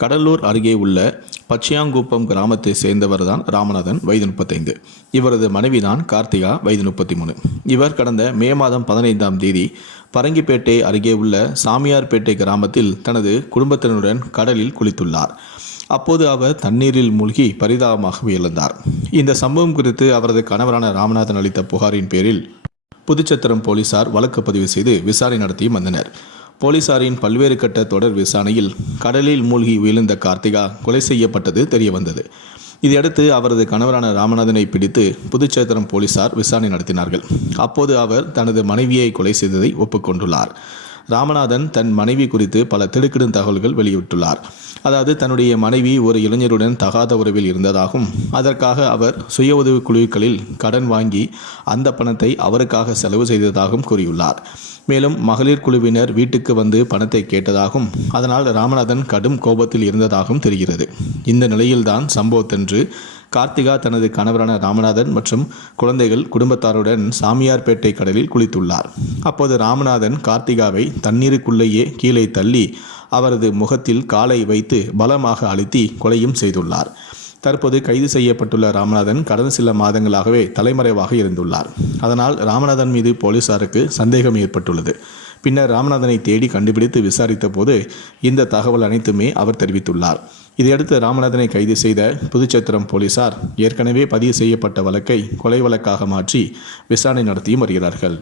கடலூர் அருகே உள்ள பச்சையாங்குப்பம் கிராமத்தை சேர்ந்தவர் தான் ராமநாதன் வயது முப்பத்தைந்து. இவரது மனைவிதான் கார்த்திகா வயது முப்பத்தி மூணு இவர் கடந்த மே மாதம் பதினைந்தாம் தேதி பரங்கிப்பேட்டை அருகே உள்ள சாமியார்பேட்டை கிராமத்தில் தனது குடும்பத்தினருடன் கடலில் குளித்துள்ளார். அப்போது அவர் தண்ணீரில் மூழ்கி பரிதாபமாக உயர்ந்தார் இந்த சம்பவம் குறித்து அவரது கணவரான ராமநாதன் அளித்த புகாரின் பேரில் புதுச்சத்திரம் போலீசார் வழக்கு பதிவு செய்து விசாரணை நடத்தி வந்தனர். போலீசாரின் பல்வேறு கட்ட தொடர் விசாரணையில் கடலில் மூழ்கி விழுந்த கார்த்திகா கொலை செய்யப்பட்டது தெரியவந்தது. இதையடுத்து அவரது கணவரான ராமநாதனை பிடித்து புதுச்சேத்திரம் போலீசார் விசாரணை நடத்தினார்கள். அப்போது அவர் தனது மனைவியை கொலை செய்ததை ஒப்புக்கொண்டுள்ளார். ராமநாதன் தன் மனைவி குறித்து பல திடுக்கிடும் தகவல்கள் வெளியிட்டுள்ளார். அதாவது தன்னுடைய மனைவி ஒரு இளைஞருடன் தகாத உறவில் இருந்ததாகவும் அதற்காக அவர் சுய உதவி குழுக்களில் கடன் வாங்கி அந்த பணத்தை அவருக்காக செலவு செய்ததாகவும் கூறியுள்ளார். மேலும் மகளிர் குழுவினர் வீட்டுக்கு வந்து பணத்தை கேட்டதாகவும் அதனால் ராமநாதன் கடும் கோபத்தில் இருந்ததாகவும் தெரிகிறது. இந்த நிலையில்தான் சம்பவத்தன்று கார்த்திகா தனது கணவரான ராமநாதன் மற்றும் குழந்தைகள் குடும்பத்தாருடன் சாமியார்பேட்டை கடலில் குளித்துள்ளார். அப்போது ராமநாதன் கார்த்திகாவை தண்ணீருக்குள்ளேயே கீழே தள்ளி அவரது முகத்தில் காலை வைத்து பலமாக அழுத்தி கொலையும் செய்துள்ளார். தற்போது கைது செய்யப்பட்டுள்ள ராமநாதன் கடந்த சில மாதங்களாகவே தலைமறைவாக இருந்துள்ளார். அதனால் ராமநாதன் மீது போலீசாருக்கு சந்தேகம் ஏற்பட்டுள்ளது. பின்னர் ராமநாதனை தேடி கண்டுபிடித்து விசாரித்த போது இந்த தகவல் அனைத்துமே அவர் தெரிவித்துள்ளார். இதையடுத்து ராமநாதனை கைது செய்த புதுச்சத்திரம் போலீசார் ஏற்கனவே பதிவு செய்யப்பட்ட வழக்கை கொலை வழக்காக மாற்றி விசாரணை நடத்தியும் வருகிறார்கள்.